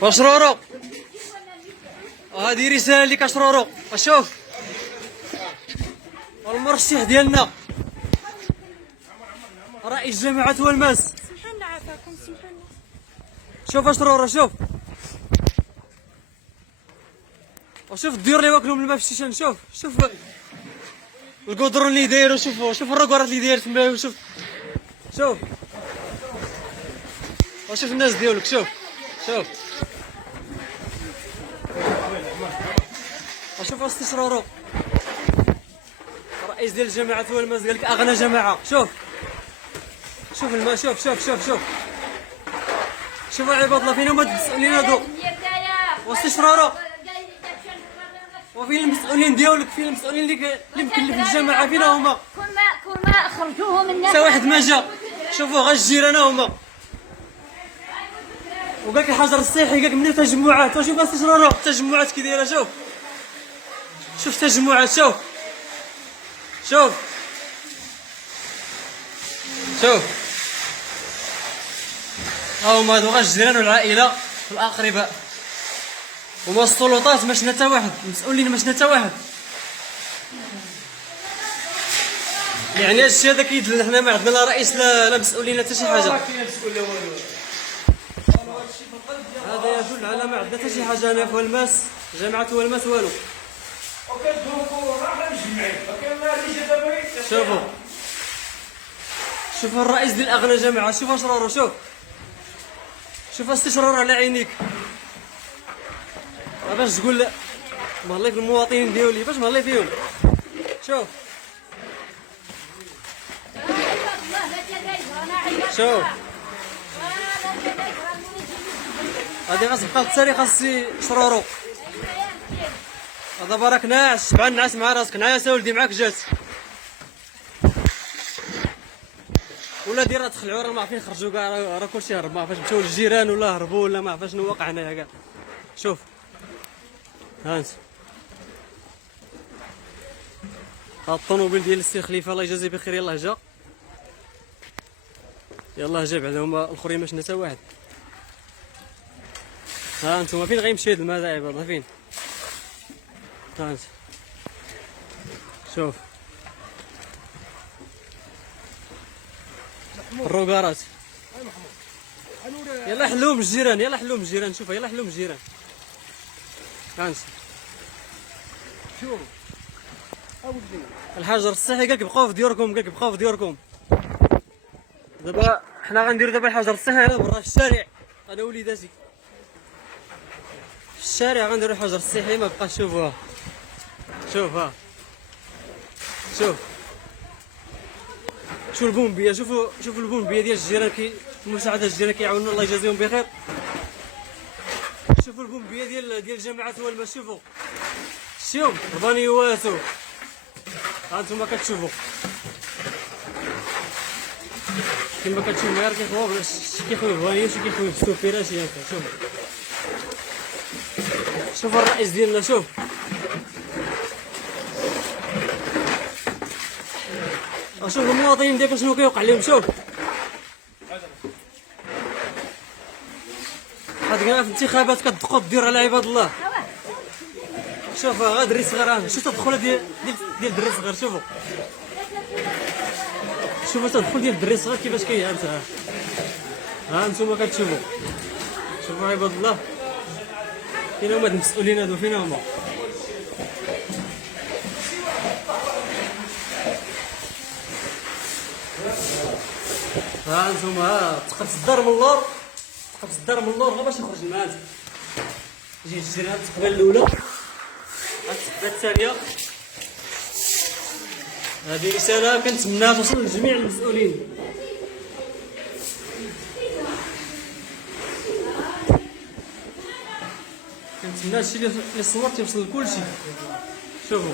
وشرورو هذه رسالة لك اشرورو. شوف المرشح ديالنا رئيس جامعة والماس. سمحنا عافاكم سمحنا. شوف اشرورو شوف وشوف الديور اللي واكلهم الماء في الشيشان. شوف القدرون اللي دايرو. شوف الركورات اللي داير تما. شوف وشوف الناس ديالك. شوف استشرارو رئيس ديال جامعة والماس قال لك اغنى جامعة. شوف الماء. شوفوا عباد الله فين هما المسؤولين هادو. واستشرارو وفين المسؤولين ديالك؟ فين المسؤولين اللي مكلف الجامعة؟ فين هما؟ كل ما اخرجوهم الناس حتى واحد ما جا. شوفوا غير الجيران هما. وقال لك الحجر الصحي قال لك من تجمعات. وشوف استشرارو التجمعات كي دايره. شوف التجمعات. شوف ها هما هادو غير الجيران والعائله والاقرباء. وما السلطات ما شفنا حتى واحد. المسؤولين ما شفنا حتى واحد. يعني هادشي هذا كيدل حنا ما عندنا لا رئيس لا مسؤولين لا حتى شي حاجه. هذا يدل على ما عندنا حتى شي حاجه هنا في والماس. جامعة والماس والو. شوفوا الرئيس ديال اغنى جامعة. شوف اشرارو. شوف استشرار على عينيك. باش تقول مهلي في المواطنين ديالي باش مهلي فيهم. شوف هادي غتبقى للتاريخ. خاصي شرورو هذا برك ناعس. شبعان نعس مع راسك. نعاس ولدي معاك جات. ولا دير تخلعوا راه ما عارفين يخرجوا كاع. راه كلشي هرب. ما عرفاش مشاو للجيران ولا هربوا ولا ما عرفاش شنو واقع هنايا كاع. شوف ها انت هاد الطوموبيل ديال السي خليفه الله يجازيه بخير. يلاه جا بعدا. هما الاخرين ما شفنا حتى واحد. ها انتم فين غيمشي هاد الماء عباد الله؟ فين؟ ها انت شوف الروكارات. يلا حلوهم الجيران. شوف يلا حلوهم الجيران. ها انت شوف الحجر الصحي قالك بقاو في ديوركم. دابا حنا غنديرو دابا الحجر الصحي هنا برا في الشارع. انا وليداتي في الشارع غنديرو الحجر الصحي. ما بقاش. شوفوها. شوف البومبيه. شوفوا البومبيه ديال الجيران. مساعدة الجيران كيعاونوا الله يجازيهم بخير. شوفوا البومبيه ديال جامعة والماس. شوف ربانيواتو. ها انتم كتشوفوا كيما كتشوفوا غير كيخويو. شي كيخويو الفانيو شي كيخويو السوفيرات. شوف الرئيس ديالنا. شوف المواطنين ديالك شنو كيوقع لهم. شوف هاد كاع في الانتخابات كتدقوا الدير على عباد الله. شوف غا دري صغير. شوف التدخل ديال الدري صغير. شوف التدخل ديال الدري صغير كيفاش كيهانت. ها انتم كتشوفوا. شوفوا عباد الله فين هما المسؤولين هادو؟ فين هما؟ ها انتم تقبت الدار من اللور غير باش يخرج الماء. يجي الجيران التقبيله الاولى. التقبيله الثانيه. هذه رساله كنتمناها توصل لجميع المسؤولين. كنتمنى هادشي اللي صورت يوصل لكلشي. شوفوا